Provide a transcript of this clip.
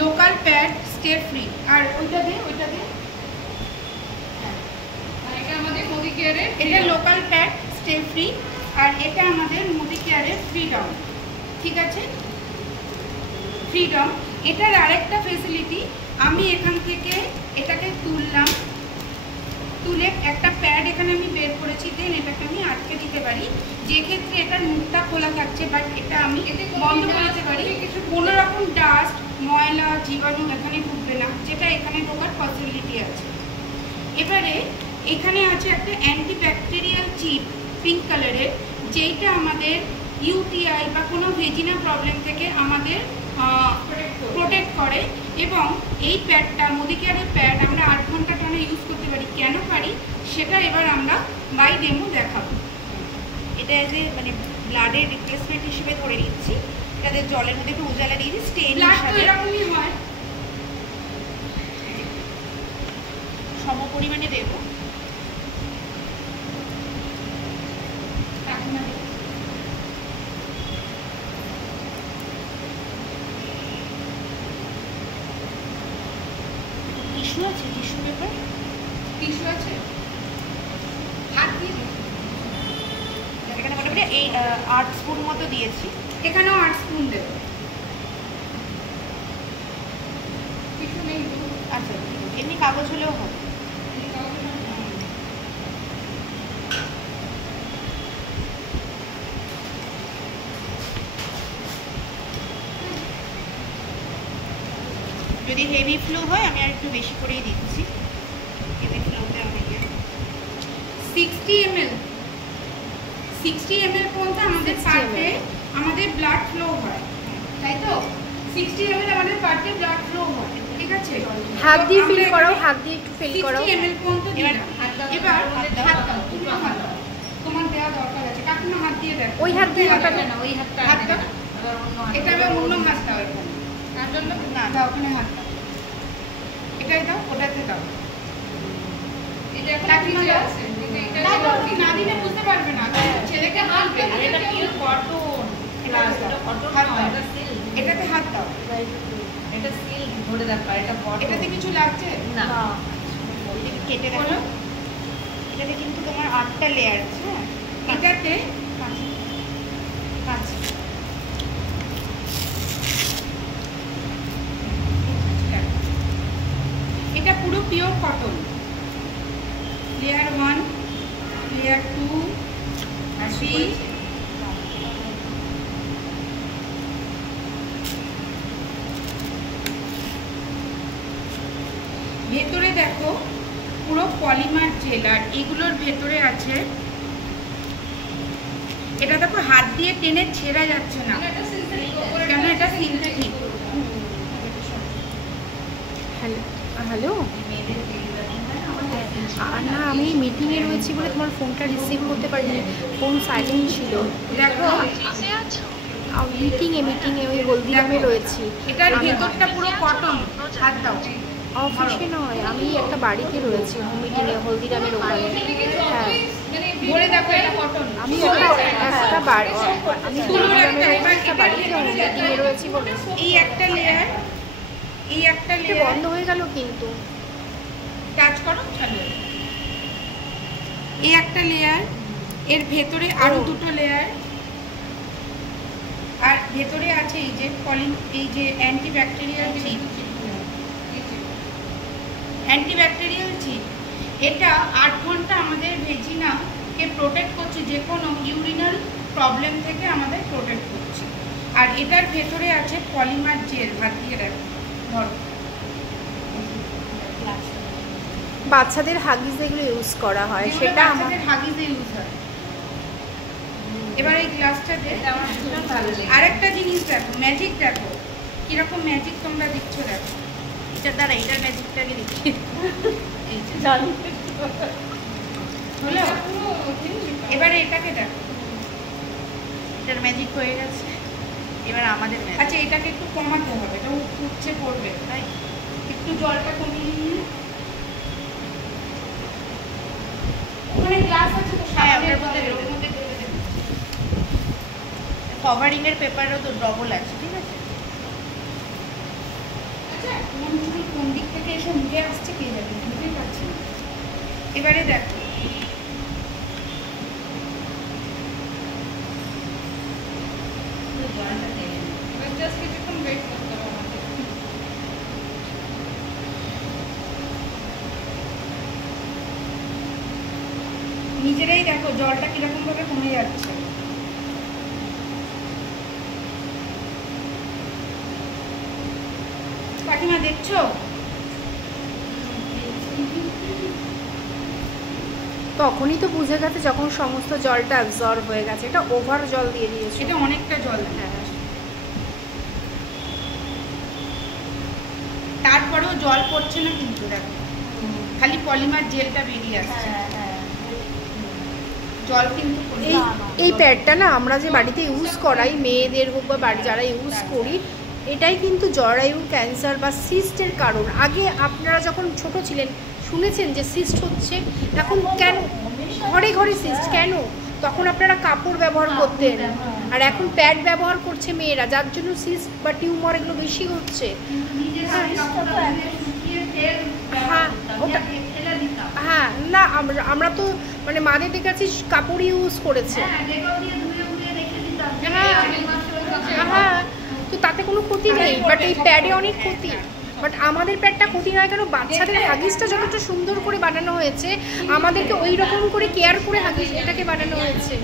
Local pad stay free. আর ওইটা দিয়ে এটা আমাদের মোদি কেয়ারের, এটা লোকাল প্যাড স্টে ফ্রি, আর এটা আমাদের মোদি কেয়ারের ফ্রিডম। ঠিক আছে, ফ্রিডম। এটার আরেকটা ফেসিলিটি, আমি এখান থেকে এটাকে তুললাম, তুলে একটা প্যাড এখানে আমি বের করেছি, দেন এটাকে আমি আটকে দিতে পারি, যে ক্ষেত্রে এটার মুখটা খোলা থাকছে, বাট এটা আমি বন্ধ করে দিতে পারি। কোনো রকম ডাস্ট, ময়লা, জীবাণু এখানে ঢুকবে না, যেটা এখানে ঢোকার পসিবিলিটি আছে। এবারে এখানে আছে একটা অ্যান্টিব্যাকটেরিয়াল চিপ পিঙ্ক কালারের, যেইটা আমাদের ইউটিআই বা কোনো ভেজিনা প্রবলেম থেকে আমাদের প্রোটেক্ট করে। এবং এই প্যাডটা, মোদি কেয়ারের প্যাড, আমরা 8 ঘন্টা টানা ইউজ করতে পারি। কেন পারি সেটা এবার আমরা বাই ডেমো দেখাবো। এটা যে মানে ব্লাডের রিপ্লেসমেন্ট হিসেবে ধরে নিচ্ছি, এটাতে জলের মধ্যে একটু উজালা দিয়ে দিই, স্টেন হিসেবে এরকমই হয়, সম পরিমাণে দেব। টিস্যু আছে, টিস্যু পেপার, টিস্যু আছে, হাত দিয়ে এখানে মোটামুটি এই 8 স্পুন মতো দিয়েছি, এখানেও 8 স্পুন দেবো। টিস্যু নেই? আচ্ছা, এমনি কাগজ হলেও হবে। যদি হেভি ফ্লো হয় আমি আর একটু বেশি করেই দিচ্ছি, হেভি ফ্লোতে অনেকে 60 ml পর্যন্ত আমাদের পার ডে আমাদের ব্লাড ফ্লো হয়, তাই তো? 60 ml আমাদের পার ডে ব্লাড ফ্লো হয়। ঠিক আছে, হাত দিয়ে ফিল করো, হাত দিয়ে একটু ফিল করো। 60 ml পর্যন্ত দিলাম। এবার হাত দাও, তোমার দেওয়া দরকার আছে। কাকিমা হাত দিয়ে দেখো, ওই হাত দিয়ে হাতটা না, ওই হাতটা হাত দাও, এটা আবার অন্য হাত দাও, এখানে না দাও, ওখানে হাত দাও, এটাই দাও, ওটাতে দাও। এটা কাকিমা আছে, না দিলে বুঝতে পারবে না, ছেলেকে হাত দেবে। এটা কি কটন, এটাতে হাত দাও, এটা সিল ধরে রাখা, এটা এটাতে কিছু লাগছে না, কেটে রাখো। এটাতে কিন্তু তোমার 8টা লেয়ার আছে। হ্যাঁ, এটাতে এটা পুরো পিওর কটন। লেয়ার 1, লেয়ার 2, 3, ভেতরে দেখো পুরো পলিমার জেল, আর এগুলোর ভেতরে আছে, এটা দেখো হাত দিয়ে টেনে ছেঁড়া যাচ্ছে না, কেন এটা সিনথেটিক। হ্যালো, না আমি মিটিংয়ে রয়েছি বলে তোমার ফোনটা রিসিভ করতে পারিনি, ফোন সাইলেন্ট ছিল। দেখো মিটিংয়ে ওই হলদিরামে রয়েছি। এটার ভেতরটা পুরো কটন। হাত দাও। অফিসে নয়, আমি একটা বাড়িতে রয়েছি, হোম মিটিংয়ে হলদিরামের ওখানে। হ্যাঁ, বলে দেখো এটা কটন। আমি একটা বাড়ি, আমি হলদিরামের একটা বাড়িতে হোম মিটিংয়ে রয়েছি বলে। এই একটা লেয়ার বন্ধ হয়ে গেল কিন্তু। টাচ করো, চলো। এই একটা লেয়ার, এর ভেতরে আরো দুটো লেয়ার, আর ভেতরে আছে এই যে অ্যান্টিব্যাকটেরিয়াল চিপ। এটা 8 ঘন্টা আমাদের ভেজিনাকে প্রোটেক্ট করছে, যে কোনো ইউরিনাল প্রবলেম থেকে আমাদের প্রোটেক্ট করছে। আর এটার ভেতরে আছে পলিমার জেল। হাত দিয়ে দেখো, ধরো। বাচ্চাদের হাগিজ যেগুলো ইউজ করা হয়, সেটা আমাদের হাগিজে ইউজ হয়। এবার এই গ্লাসটাতে আরেকটা জিনিস দেখো, ম্যাজিক দেখো, কিরকম ম্যাজিক তোমরা দিচ্ছ দেখো। এটার দ্বারা এটার ম্যাজিকটাকে দেখি। হলো, এবারে এটাকে দেখো, এটার ম্যাজিক হয়ে গেছে। এবার আমাদের আচ্ছা, এটাকে একটু কমাতে হবে, এটা উঠছে পড়বে, তাই একটু জলটা কমিয়ে নিয়ে। ওখানে গ্লাস আছে তো, সাবানের মধ্যে কভারিং এর পেপারও তো ডবল আছে, ঠিক আছে। কোন দিক থেকে এসে মুখে আসছে কে যাবে, বুঝতে পারছি না। এবারে দেখো জলটা দেবে না। এবার জাস্ট কিছুক্ষণ ওয়েট করতে হবে আমাকে। নিজেরাই দেখো জলটা কিরকম ভাবে কমে যাচ্ছে। কাকিমা দেখছো? তখনই তো বুঝে গেছে যখন সমস্ত জলটা অ্যাবজর্ব হয়ে গেছে। এটা ওভার জল দিয়ে দিয়েছে। এটা অনেকটা জল। হ্যাঁ, তারপরেও জল পড়ছে না কিন্তু দেখো, খালি পলিমার জেলটা বেরিয়ে আসছে, জল কিন্তু পড়ছে এই না। এই প্যাডটা না আমরা যে বাড়িতে ইউজ করাই, মেয়েদের হোক বা বাড়ি যারা ইউজ করি, এটাই কিন্তু জরায়ু ক্যান্সার বা সিস্টের কারণ। আগে আপনারা যখন ছোট ছিলেন শুনেছেন যে সিস্ট হচ্ছে, এখন কেন ঘরে ঘরে সিস্ট কেন? তখন আপনারা কাপড় ব্যবহার করতেন, আর এখন প্যাড ব্যবহার করছে মেয়েরা, যার জন্য সিস্ট বা টিউমার এগুলো বেশি হচ্ছে। হ্যাঁ, ওটা হ্যাঁ না, আমরা তো মানে মাদের কাছে কাপড় ইউজ করেছে। হ্যাঁ, তো তাতে কোনো ক্ষতি নেই, বাট এই প্যাডে অনেক ক্ষতি। বাট আমাদের প্যাডটা ক্ষতি হয় কেন? বাচ্চাদের হাগিসটা যতটা সুন্দর করে বানানো হয়েছে, আমাদেরকে ওই রকম করে কেয়ার করে হাগিস এটাকে বানানো হয়েছে।